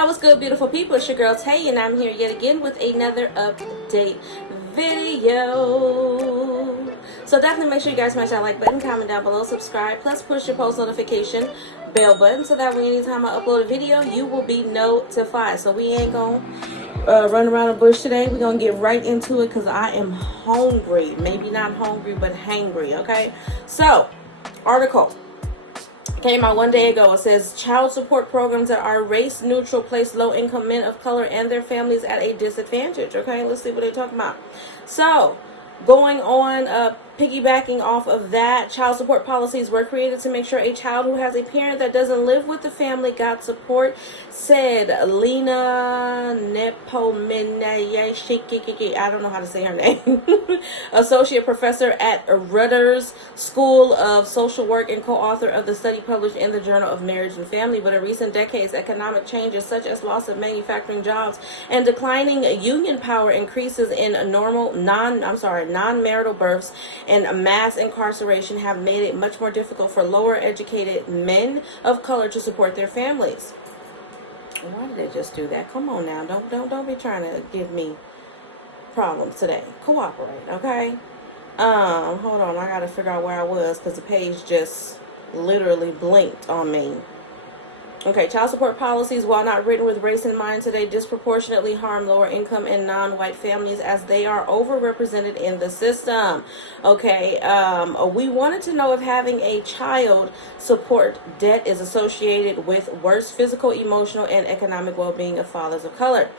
Y'all, what's good, beautiful people? It's your girl Tay, and I'm here yet again with another update video. So definitely make sure you guys smash that like button, comment down below, subscribe, plus push your post notification bell button so that way anytime I upload a video, you will be notified. So we ain't gonna run around the bush today. We're gonna get right into it because I am hungry. Maybe not hungry, but hangry. Okay, so article came out one day ago. It says child support programs that are race neutral place low income men of color and their families at a disadvantage. Okay, let's see what they're talking about. So going on, piggybacking off of that, child support policies were created to make sure a child who has a parent that doesn't live with the family got support, said Lena Nepomenaye, I don't know how to say her name, associate professor at Rutgers School of Social Work and co-author of the study published in the Journal of Marriage and Family. But in recent decades, economic changes such as loss of manufacturing jobs and declining union power, increases in non-marital births and mass incarceration have made it much more difficult for lower educated men of color to support their families. Why did they just do that? Come on now, don't be trying to give me problems today. Cooperate, okay? Hold on, I gotta figure out where I was because the page just literally blinked on me. Okay, child support policies, while not written with race in mind today, disproportionately harm lower income and non-white families as they are overrepresented in the system. Okay, we wanted to know if having a child support debt is associated with worse physical, emotional, and economic well-being of fathers of color.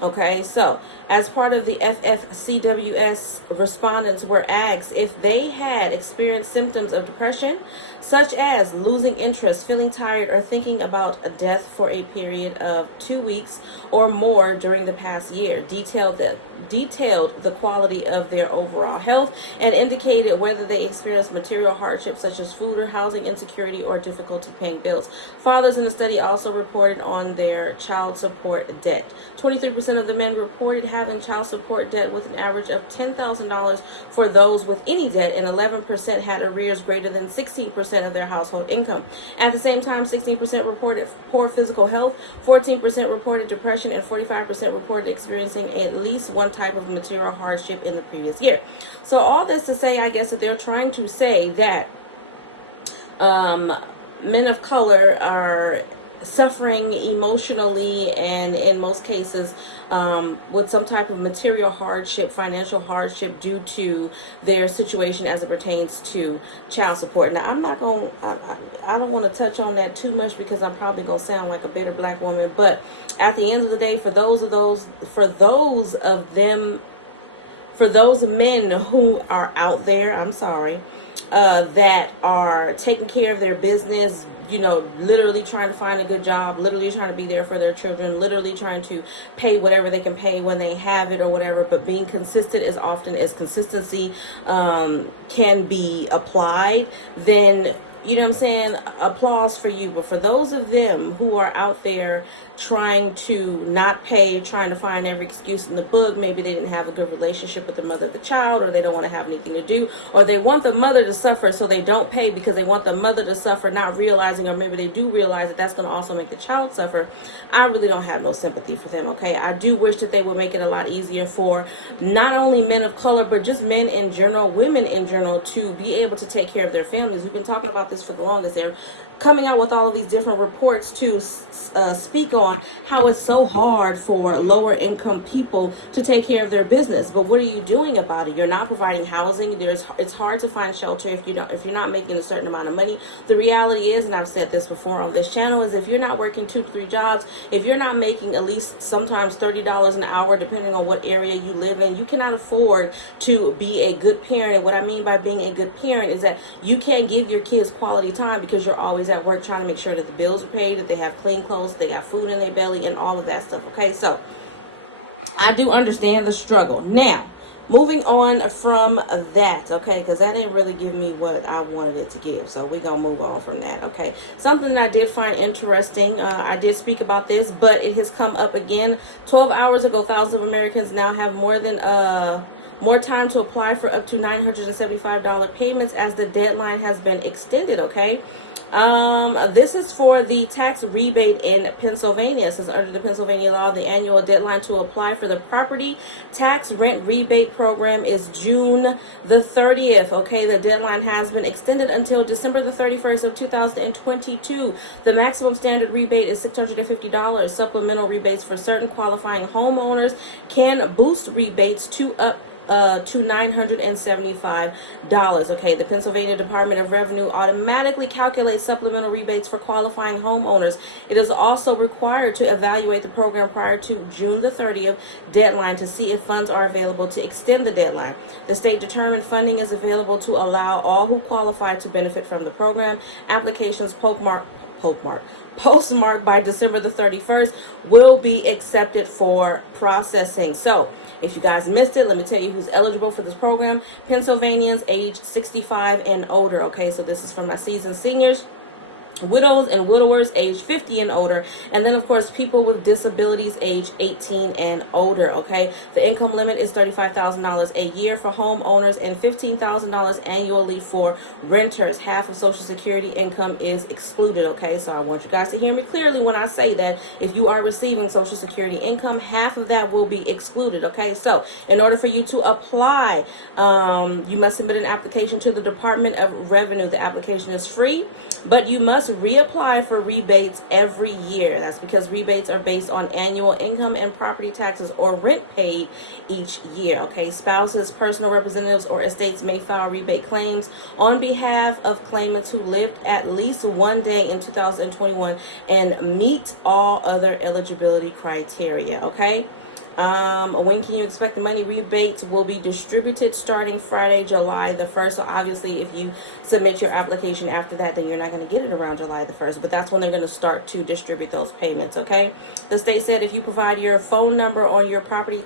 Okay, so as part of the FFCWS, respondents were asked if they had experienced symptoms of depression, such as losing interest, feeling tired, or thinking about a death for a period of 2 weeks or more during the past year, detailed the quality of their overall health, and indicated whether they experienced material hardship such as food or housing insecurity or difficulty paying bills. Fathers in the study also reported on their child support debt. 23% of the men reported having child support debt with an average of $10,000 for those with any debt, and 11% had arrears greater than 16% of their household income. At the same time, 16% reported poor physical health, 14% reported depression, and 45% reported experiencing at least one type of material hardship in the previous year. So all this to say, I guess, that they're trying to say that men of color are suffering emotionally and in most cases with some type of material hardship, financial hardship due to their situation as it pertains to child support. Now I'm not going I don't want to touch on that too much because I'm probably going to sound like a bitter black woman, but at the end of the day, for those men who are out there, I'm sorry, that are taking care of their business, you know, literally trying to find a good job, literally trying to be there for their children, literally trying to pay whatever they can pay when they have it or whatever, but being consistent as often as consistency can be applied, then, you know what I'm saying, applause for you. But for those of them who are out there trying to not pay, trying to find every excuse in the book, maybe they didn't have a good relationship with the mother of the child, or they don't want to have anything to do, or they want the mother to suffer so they don't pay because they want the mother to suffer, not realizing, or maybe they do realize that that's going to also make the child suffer. I really don't have no sympathy for them, okay? I do wish that they would make it a lot easier for not only men of color, but just men in general, women in general, to be able to take care of their families. We've been talking about this for the longest. They're coming out with all of these different reports to speak on how it's so hard for lower income people to take care of their business. But what are you doing about it? You're not providing housing. It's hard to find shelter if you're not making a certain amount of money. The reality is, and I've said this before on this channel, is if you're not working 2 to 3 jobs, if you're not making at least sometimes $30 an hour, depending on what area you live in, you cannot afford to be a good parent. And what I mean by being a good parent is that you can't give your kids quality time because you're always at work trying to make sure that the bills are paid, that they have clean clothes, they got food in their belly, and all of that stuff. Okay, so I do understand the struggle. Now, moving on from that, okay, because that didn't really give me what I wanted it to give, so we're going to move on from that, okay. Something that I did find interesting, I did speak about this, but it has come up again. 12 hours ago, thousands of Americans now have more time to apply for up to $975 payments as the deadline has been extended, okay. This is for the tax rebate in Pennsylvania. Since under the Pennsylvania law, the annual deadline to apply for the property tax rent rebate program is June the 30th. Okay, the deadline has been extended until December the 31st of 2022. The maximum standard rebate is $650. Supplemental rebates for certain qualifying homeowners can boost rebates to $975. Okay, the Pennsylvania Department of Revenue automatically calculates supplemental rebates for qualifying homeowners. It is also required to evaluate the program prior to June the 30th deadline to see if funds are available to extend the deadline. The state determined funding is available to allow all who qualify to benefit from the program. Applications postmarked by December the 31st will be accepted for processing. So if you guys missed it, let me tell you who's eligible for this program. Pennsylvanians aged 65 and older. Okay, so this is for my seasoned seniors, widows and widowers age 50 and older, and then of course people with disabilities age 18 and older. Okay, the income limit is $35,000 a year for homeowners and $15,000 annually for renters. Half of Social Security income is excluded. Okay, so I want you guys to hear me clearly when I say that if you are receiving Social Security income, half of that will be excluded. Okay, so in order for you to apply, you must submit an application to the Department of Revenue. The application is free, but you must reapply for rebates every year. That's because rebates are based on annual income and property taxes or rent paid each year. Okay, spouses, personal representatives, or estates may file rebate claims on behalf of claimants who lived at least one day in 2021 and meet all other eligibility criteria. Okay. When can you expect the money? Rebates will be distributed starting Friday, July the 1st. So obviously if you submit your application after that, then you're not going to get it around July the 1st, but that's when they're going to start to distribute those payments. Okay. The state said if you provide your phone number on your property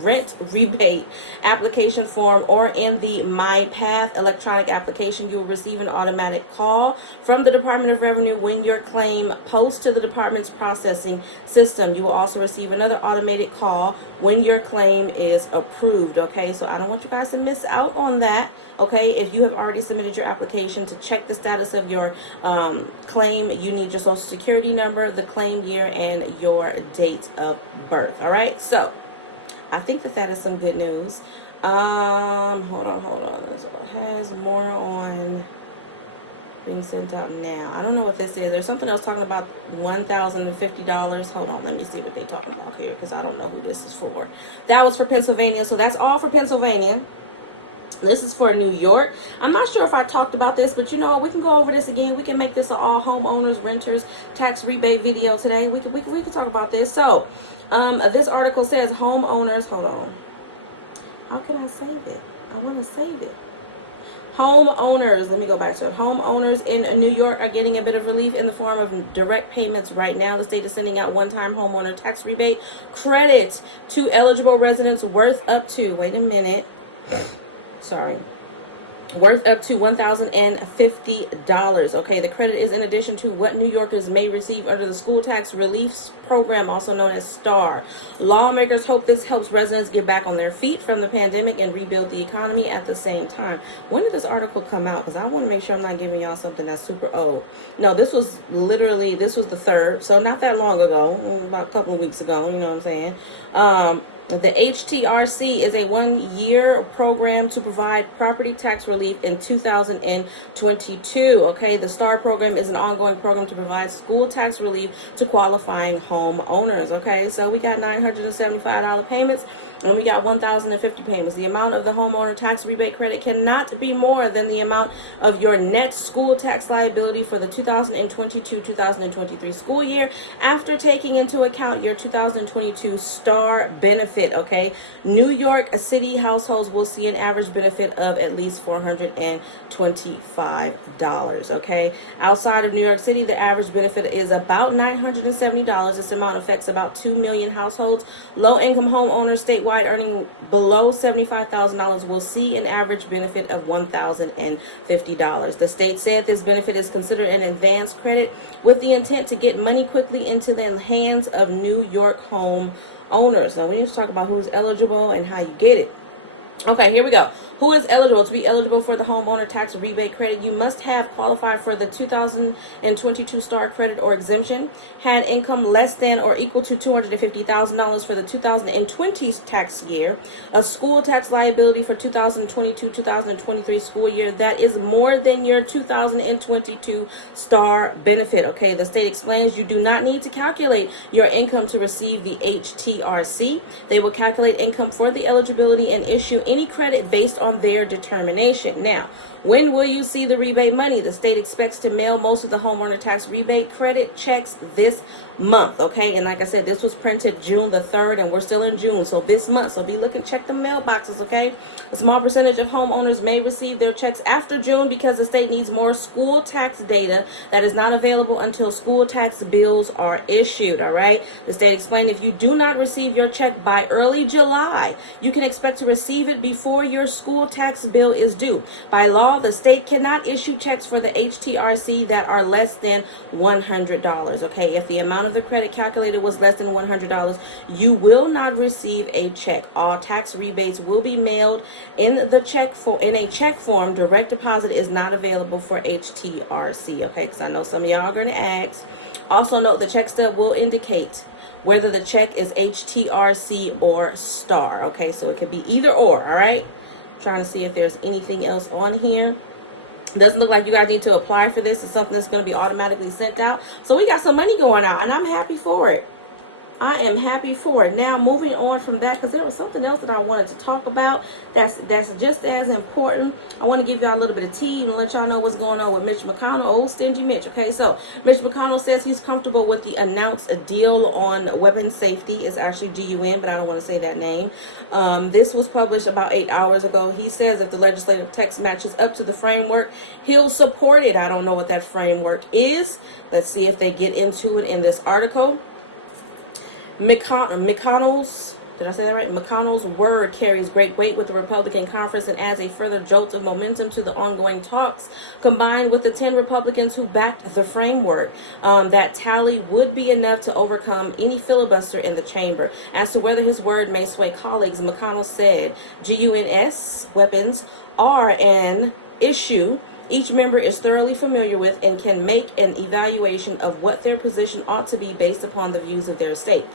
rent rebate application form or in the MyPath electronic application, you will receive an automatic call from the Department of Revenue when your claim posts to the department's processing system. You will also receive another automated call when your claim is approved. Okay, so I don't want you guys to miss out on that. Okay, if you have already submitted your application, to check the status of your claim, you need your Social Security number, the claim year, and your date of birth. All right, so I think that is some good news. Hold on. This has more on being sent out now. I don't know what this is. There's something else talking about $1,050. Hold on, let me see what they're talking about here, because I don't know who this is for. That was for Pennsylvania, so that's all for Pennsylvania. This is for New York. I'm not sure if I talked about this, but you know, we can go over this again. We can make this an all homeowners, renters, tax rebate video today. We can talk about this. So, this article says homeowners, hold on. How can I save it? I want to save it. Homeowners, let me go back to it. Homeowners in New York are getting a bit of relief in the form of direct payments right now. The state is sending out one-time homeowner tax rebate credit to eligible residents worth up to, worth up to $1,050. Okay, the credit is in addition to what New Yorkers may receive under the School Tax Relief Program, also known as STAR. Lawmakers hope this helps residents get back on their feet from the pandemic and rebuild the economy at the same time. When did this article come out? Because I want to make sure I'm not giving y'all something that's super old. No, this was the 3rd, so not that long ago, about a couple of weeks ago, you know what I'm saying? The HTRC is a 1-year program to provide property tax relief in 2022. Okay, the STAR program is an ongoing program to provide school tax relief to qualifying homeowners. Okay, so we got $975 payments and we got $1,050 payments. The amount of the homeowner tax rebate credit cannot be more than the amount of your net school tax liability for the 2022-2023 school year after taking into account your 2022 STAR benefit. Okay, New York City households will see an average benefit of at least $425. Okay, outside of New York City, the average benefit is about $970. This amount affects about 2 million households. Low-income homeowners statewide earning below $75,000 will see an average benefit of $1,050. The state said this benefit is considered an advance credit with the intent to get money quickly into the hands of New York home owners. Now we need to talk about who's eligible and how you get it. Okay, here we go. Who is eligible? To be eligible for the homeowner tax rebate credit, you must have qualified for the 2022 STAR credit or exemption, had income less than or equal to $250,000 for the 2020 tax year, a school tax liability for 2022-2023 school year that is more than your 2022 STAR benefit. Okay, the state explains you do not need to calculate your income to receive the HTRC. They will calculate income for the eligibility and issue any credit based on their determination. Now, when will you see the rebate money? The state expects to mail most of the homeowner tax rebate credit checks this month. Okay, and like I said, this was printed June the 3rd, and we're still in June, so this month. So be looking, check the mailboxes. Okay, a small percentage of homeowners may receive their checks after June because the state needs more school tax data that is not available until school tax bills are issued. All right, the state explained if you do not receive your check by early July, you can expect to receive it before your school tax bill is due. By law, the state cannot issue checks for the HTRC that are less than $100. Okay, if the amount of the credit calculated was less than $100, you will not receive a check. All tax rebates will be mailed in a check form. Direct deposit is not available for HTRC. Okay, because I know some of y'all are going to ask. Also note the check stub will indicate whether the check is HTRC or STAR. Okay, so it could be either or. All right, trying to see if there's anything else on here. Doesn't look like you guys need to apply for this. It's something that's going to be automatically sent out. So we got some money going out, and I'm happy for it. I am happy for it. Now, moving on from that, because there was something else that I wanted to talk about that's just as important. I want to give y'all a little bit of tea and let y'all know what's going on with Mitch McConnell, old stingy Mitch. Okay, so Mitch McConnell says he's comfortable with the announced deal on weapons safety. It's actually GUN, but I don't want to say that name. This was published about 8 hours ago. He says if the legislative text matches up to the framework, he'll support it. I don't know what that framework is. Let's see if they get into it in this article. McConnell's, did I say that right? McConnell's word carries great weight with the Republican conference and adds a further jolt of momentum to the ongoing talks, combined with the 10 Republicans who backed the framework. That tally would be enough to overcome any filibuster in the chamber. As to whether his word may sway colleagues, McConnell said GUNS weapons are an issue each member is thoroughly familiar with and can make an evaluation of what their position ought to be based upon the views of their state.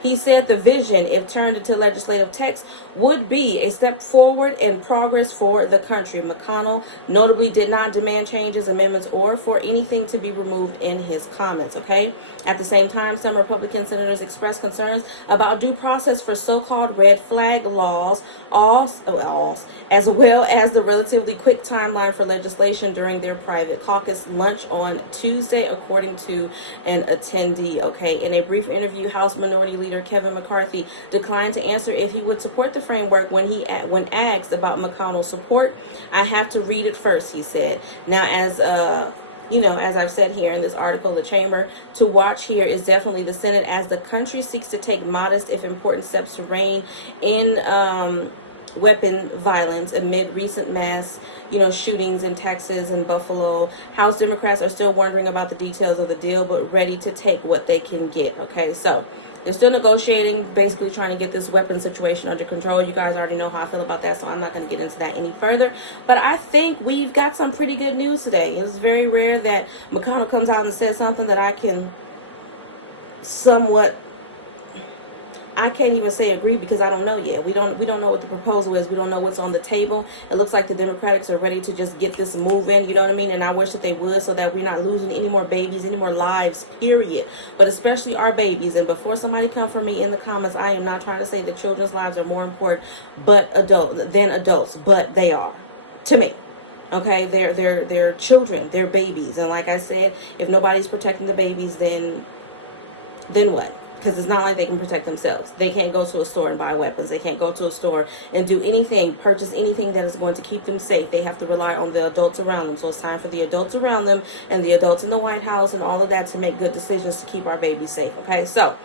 He said the vision, if turned into legislative text, would be a step forward in progress for the country. McConnell notably did not demand changes, amendments, or for anything to be removed in his comments. Okay. At the same time, some Republican senators expressed concerns about due process for so-called red flag laws, as well as the relatively quick timeline for legislation during their private caucus lunch on Tuesday, according to an attendee. Okay. In a brief interview, House Minority Leader Kevin McCarthy declined to answer if he would support the framework when asked about McConnell's support. I have to read it first, he said. Now, as I've said here in this article, the chamber to watch here is definitely the Senate as the country seeks to take modest, if important, steps to rein in weapon violence amid recent mass, shootings in Texas and Buffalo. House Democrats are still wondering about the details of the deal, but ready to take what they can get. Okay, so they're still negotiating, basically trying to get this weapon situation under control. You guys already know how I feel about that, so I'm not going to get into that any further. But I think we've got some pretty good news today. It's very rare that McConnell comes out and says something that I can somewhat, I can't even say agree because I don't know yet. We don't know what the proposal is. We don't know what's on the table. It looks like the Democrats are ready to just get this moving, you know what I mean? And I wish that they would, so that we're not losing any more babies, any more lives, period. But especially our babies. And before somebody come for me in the comments, I am not trying to say that children's lives are more important than adults, but they are to me. Okay, they're children, they're babies. And like I said, if nobody's protecting the babies, then what? Because it's not like they can protect themselves. They can't go to a store and buy weapons. They can't go to a store and do anything, purchase anything that is going to keep them safe. They have to rely on the adults around them. So it's time for the adults around them and the adults in the White House and all of that to make good decisions to keep our babies safe. Okay, so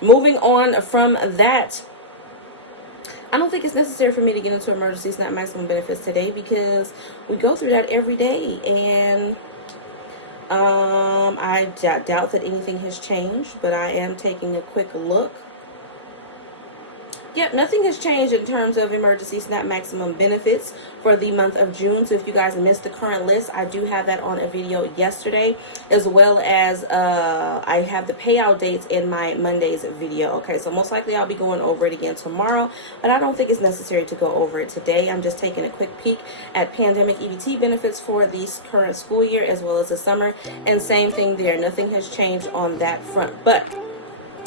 moving on from that, I don't think it's necessary for me to get into emergency SNAP maximum benefits today because we go through that every day, and I doubt that anything has changed, but I am taking a quick look. Yep, nothing has changed in terms of emergency SNAP maximum benefits for the month of June. So if you guys missed the current list, I do have that on a video yesterday, as well as I have the payout dates in my Monday's video. Okay, so most likely I'll be going over it again tomorrow, but I don't think it's necessary to go over it today. I'm just taking a quick peek at pandemic EBT benefits for the current school year as well as the summer, and same thing there. Nothing has changed on that front. But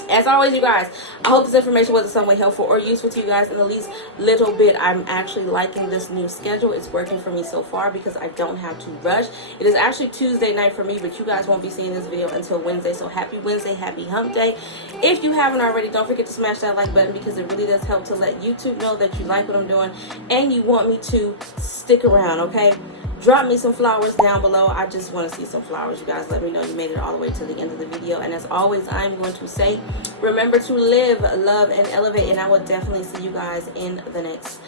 as always, you guys, I hope this information was in some way helpful or useful to you guys in the least little bit. I'm actually liking this new schedule. It's working for me so far because I don't have to rush. It is actually Tuesday night for me, but you guys won't be seeing this video until Wednesday. So happy Wednesday, happy hump day. If you haven't already, don't forget to smash that like button because it really does help to let YouTube know that you like what I'm doing and you want me to stick around, okay? Drop me some flowers down below. I just want to see some flowers. You guys let me know you made it all the way to the end of the video. And as always, I'm going to say, remember to live, love, and elevate. And I will definitely see you guys in the next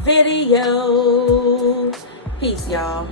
video. Peace, y'all.